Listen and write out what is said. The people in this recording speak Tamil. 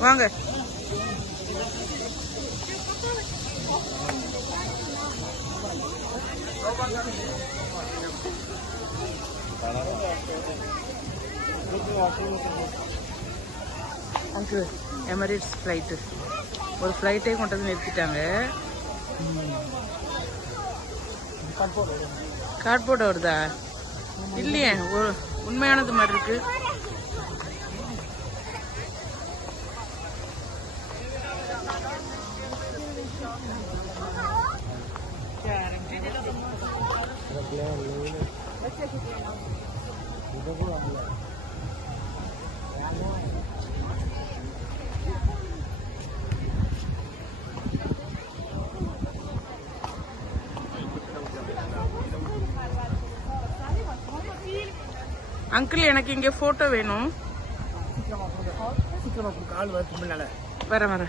வாங்க. அங்கு எமரேட்ஸ் ஃப்ளைட்டு ஒரு ஃப்ளைட்டே கொண்டு வந்து நிறுத்திட்டாங்க. கார்ட்போர்ட் வருதா? இல்லையே. ஒரு உண்மையானது மாதிரி இருக்கு. அங்கிள் எனக்கு இங்க போட்டோ வேணும். வரேன் வரேன்.